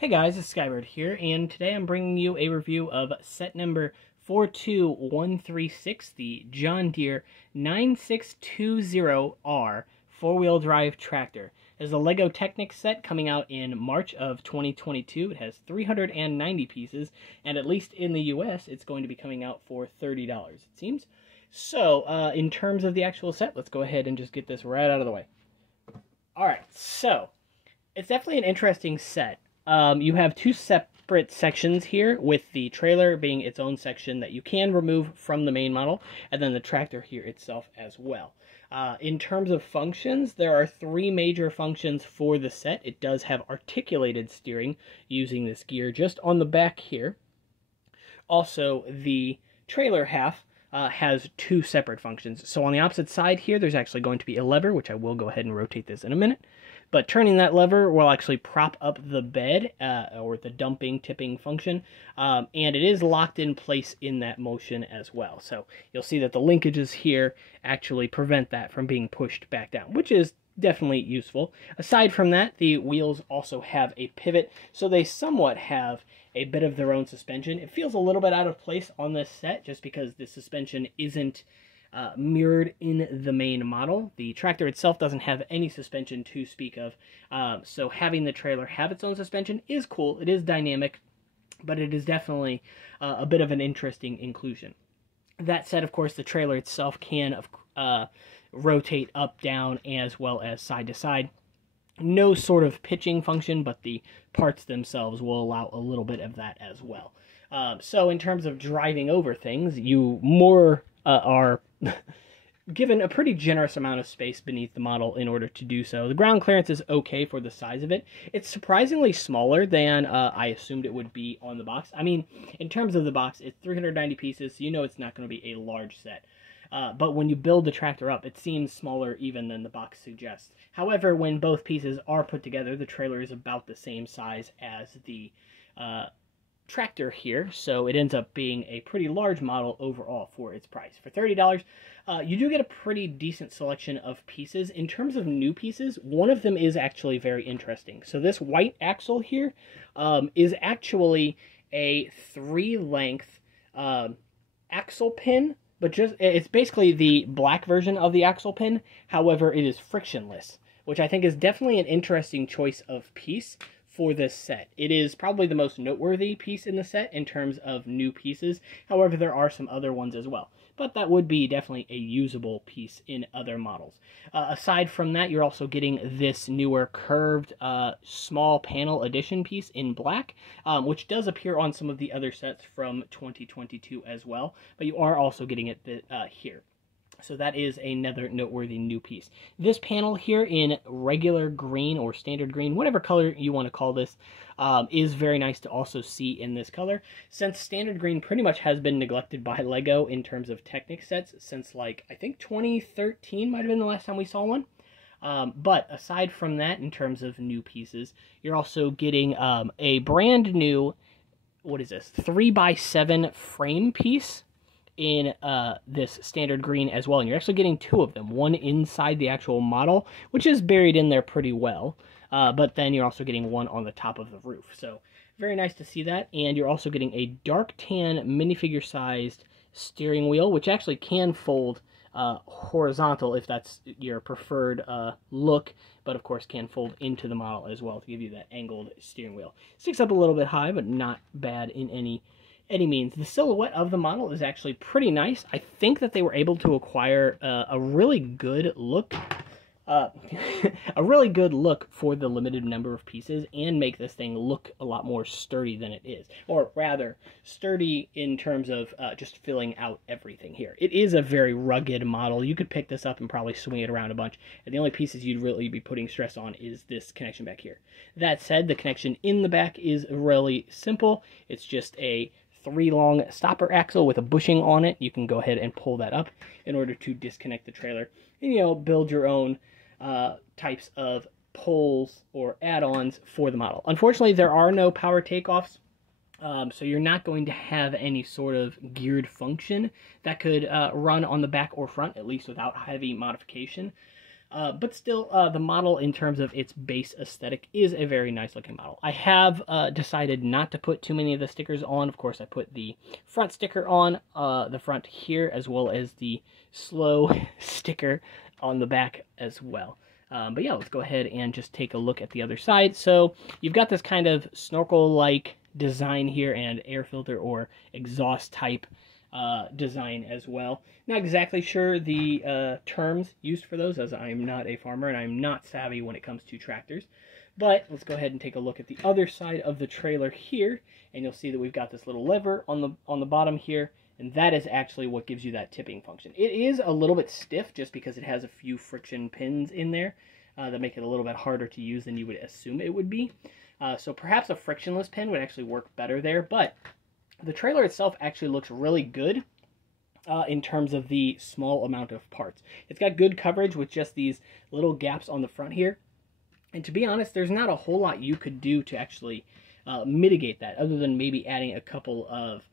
Hey guys, it's Skybird here, and today I'm bringing you a review of set number 42136, the John Deere 9620R 4-wheel drive tractor. It is a Lego Technic set coming out in March of 2022. It has 390 pieces, and at least in the US, it's going to be coming out for $30, it seems. So, in terms of the actual set, let's go ahead and just get this right out of the way. Alright, so, it's definitely an interesting set. You have two separate sections here, with the trailer being its own section that you can remove from the main model, and then the tractor here itself as well. In terms of functions, there are three major functions for the set. It does have articulated steering using this gear just on the back here. Also, the trailer half has two separate functions. So on the opposite side here, there's actually going to be a lever, which I will go ahead and rotate this in a minute. But turning that lever will actually prop up the bed, or the dumping, tipping function, and it is locked in place in that motion as well. So you'll see that the linkages here actually prevent that from being pushed back down, which is definitely useful. Aside from that, the wheels also have a pivot, so they somewhat have a bit of their own suspension. It feels a little bit out of place on this set just because the suspension isn't mirrored in the main model. The tractor itself doesn't have any suspension to speak of, so having the trailer have its own suspension is cool. It is dynamic, but it is definitely a bit of an interesting inclusion. That said, of course, the trailer itself can rotate up, down, as well as side to side. No sort of pitching function, but the parts themselves will allow a little bit of that as well. So in terms of driving over things, you are given a pretty generous amount of space beneath the model in order to do so. The ground clearance is okay for the size of it. It's surprisingly smaller than I assumed it would be on the box. I mean, in terms of the box, it's 390 pieces, so you know it's not going to be a large set. But when you build the tractor up, it seems smaller even than the box suggests. However, when both pieces are put together, the trailer is about the same size as the tractor here, so it ends up being a pretty large model overall for its price. For $30, you do get a pretty decent selection of pieces. In terms of new pieces, one of them is actually very interesting. So this white axle here is actually a 3-length axle pin, but it's basically the black version of the axle pin. However, it is frictionless, which I think is definitely an interesting choice of piece for this set. It is probably the most noteworthy piece in the set in terms of new pieces. However, there are some other ones as well, but that would be definitely a usable piece in other models. Aside from that, you're also getting this newer curved small panel edition piece in black, which does appear on some of the other sets from 2022 as well, but you are also getting it here. So that is another noteworthy new piece. This panel here in regular green or standard green, whatever color you want to call this, is very nice to also see in this color, since standard green pretty much has been neglected by Lego in terms of Technic sets since, like, I think 2013 might have been the last time we saw one. But aside from that, in terms of new pieces, you're also getting a brand new, 3x7 frame piece in this standard green as well, and you're actually getting two of them, one inside the actual model, which is buried in there pretty well, but then you're also getting one on the top of the roof. So very nice to see that. And you're also getting a dark tan minifigure sized steering wheel, which actually can fold horizontal if that's your preferred look, but of course can fold into the model as well to give you that angled steering wheel. Sticks up a little bit high, but not bad in any means. The silhouette of the model is actually pretty nice. I think that they were able to acquire a really good look, for the limited number of pieces, and make this thing look a lot more sturdy than it is, or rather sturdy in terms of just filling out everything here. It is a very rugged model. You could pick this up and probably swing it around a bunch, and the only pieces you'd really be putting stress on is this connection back here. That said, the connection in the back is really simple. It's just a 3-long stopper axle with a bushing on it. You can go ahead and pull that up in order to disconnect the trailer and, you know, build your own types of poles or add-ons for the model. Unfortunately, there are no power takeoffs, so you're not going to have any sort of geared function that could run on the back or front, at least without heavy modification. But still, the model in terms of its base aesthetic is a very nice looking model. I have decided not to put too many of the stickers on. Of course, I put the front sticker on the front here, as well as the slow sticker on the back as well. But yeah, let's go ahead and just take a look at the other side. So you've got this kind of snorkel-like design here and air filter or exhaust type design as well. Not exactly sure the terms used for those, as I'm not a farmer and I'm not savvy when it comes to tractors. But let's go ahead and take a look at the other side of the trailer here, and you'll see that we've got this little lever on the bottom here, and that is actually what gives you that tipping function. It is a little bit stiff just because it has a few friction pins in there that make it a little bit harder to use than you would assume it would be. So perhaps a frictionless pin would actually work better there, but the trailer itself actually looks really good in terms of the small amount of parts. It's got good coverage with just these little gaps on the front here. And to be honest, there's not a whole lot you could do to actually mitigate that, other than maybe adding a couple of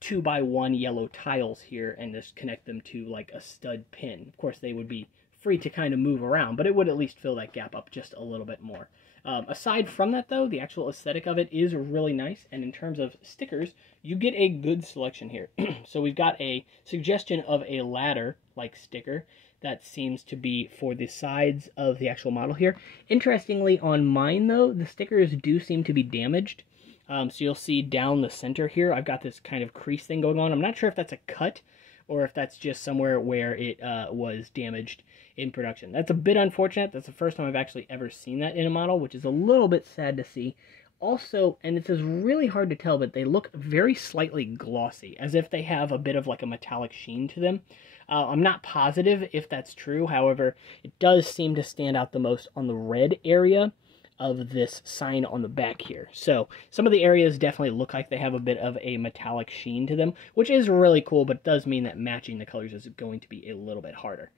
2x1 yellow tiles here and just connect them to like a stud pin. Of course, they would be free to kind of move around, but it would at least fill that gap up just a little bit more. Aside from that, though, the actual aesthetic of it is really nice, and in terms of stickers, you get a good selection here. So we've got a suggestion of a ladder-like sticker that seems to be for the sides of the actual model here. Interestingly, on mine, though, the stickers do seem to be damaged. So you'll see down the center here, I've got this kind of crease thing going on. I'm not sure if that's a cut or if that's just somewhere where it was damaged in production. That's a bit unfortunate. That's the first time I've actually ever seen that in a model, which is a little bit sad to see. Also, and this is really hard to tell, but they look very slightly glossy, as if they have a bit of like a metallic sheen to them. I'm not positive if that's true. However, it does seem to stand out the most on the red area of this sign on the back here. So some of the areas definitely look like they have a bit of a metallic sheen to them, which is really cool, but does mean that matching the colors is going to be a little bit harder.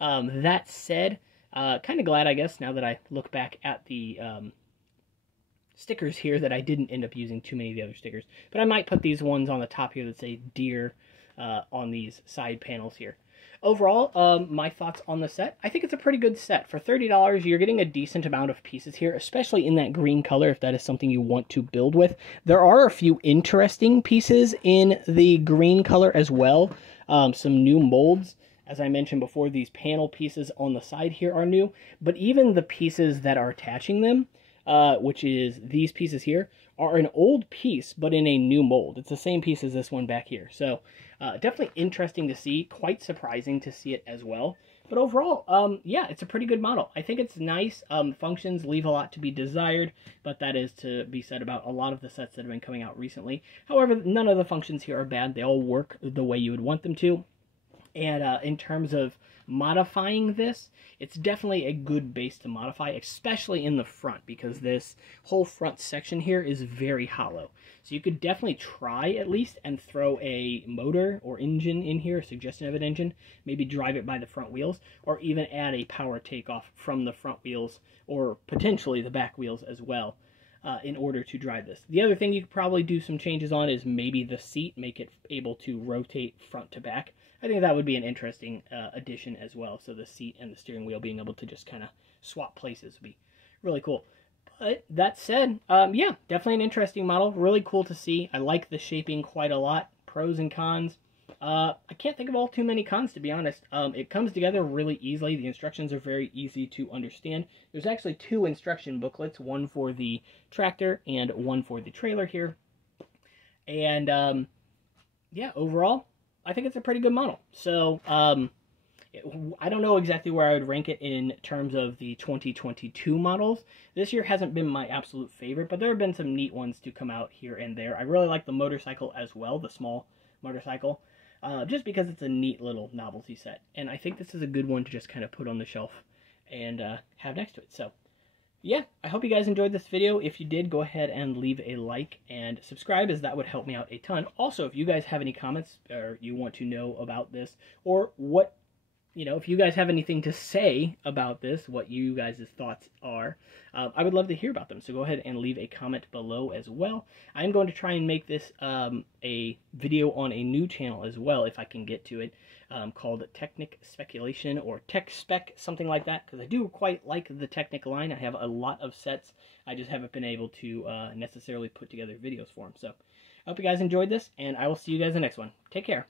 That said, kind of glad, I guess, now that I look back at the stickers here, that I didn't end up using too many of the other stickers. But I might put these ones on the top here that say Deere on these side panels here. Overall, my thoughts on the set. I think it's a pretty good set. For $30, you're getting a decent amount of pieces here, especially in that green color, if that is something you want to build with. There are a few interesting pieces in the green color as well. Some new molds. As I mentioned before, these panel pieces on the side here are new, but even the pieces that are attaching them, which is these pieces here, are an old piece, but in a new mold. It's the same piece as this one back here. So definitely interesting to see, quite surprising to see it as well. But overall, yeah, it's a pretty good model. I think it's nice. Functions leave a lot to be desired, but that is to be said about a lot of the sets that have been coming out recently. However, none of the functions here are bad. They all work the way you would want them to. And in terms of modifying this, it's definitely a good base to modify, especially in the front, because this whole front section here is very hollow. So you could definitely try at least and throw a motor or engine in here, a suggestion of an engine, maybe drive it by the front wheels, or even add a power takeoff from the front wheels or potentially the back wheels as well. In order to drive this. The other thing you could probably do some changes on is maybe the seat, make it able to rotate front to back. I think that would be an interesting addition as well. So the seat and the steering wheel being able to just kind of swap places would be really cool. But that said, yeah, definitely an interesting model. Really cool to see. I like the shaping quite a lot. Pros and cons. I can't think of all too many cons, to be honest. It comes together really easily. The instructions are very easy to understand. There's actually 2 instruction booklets, one for the tractor and one for the trailer here. And, yeah, overall, I think it's a pretty good model. So, I don't know exactly where I would rank it in terms of the 2022 models. This year hasn't been my absolute favorite, but there have been some neat ones to come out here and there. I really like the motorcycle as well, the small motorcycle. Just because it's a neat little novelty set. And I think this is a good one to just kind of put on the shelf and have next to it. So, yeah, I hope you guys enjoyed this video. If you did, go ahead and leave a like and subscribe, as that would help me out a ton. Also, if you guys have any comments or you want to know about this, or what you know, if you guys have anything to say about this, what you guys' thoughts are, I would love to hear about them. So go ahead and leave a comment below as well. I'm going to try and make this a video on a new channel as well, if I can get to it, called Technic Speculation or Tech Spec, something like that, because I do quite like the Technic line. I have a lot of sets. I just haven't been able to necessarily put together videos for them. So I hope you guys enjoyed this, and I will see you guys in the next one. Take care.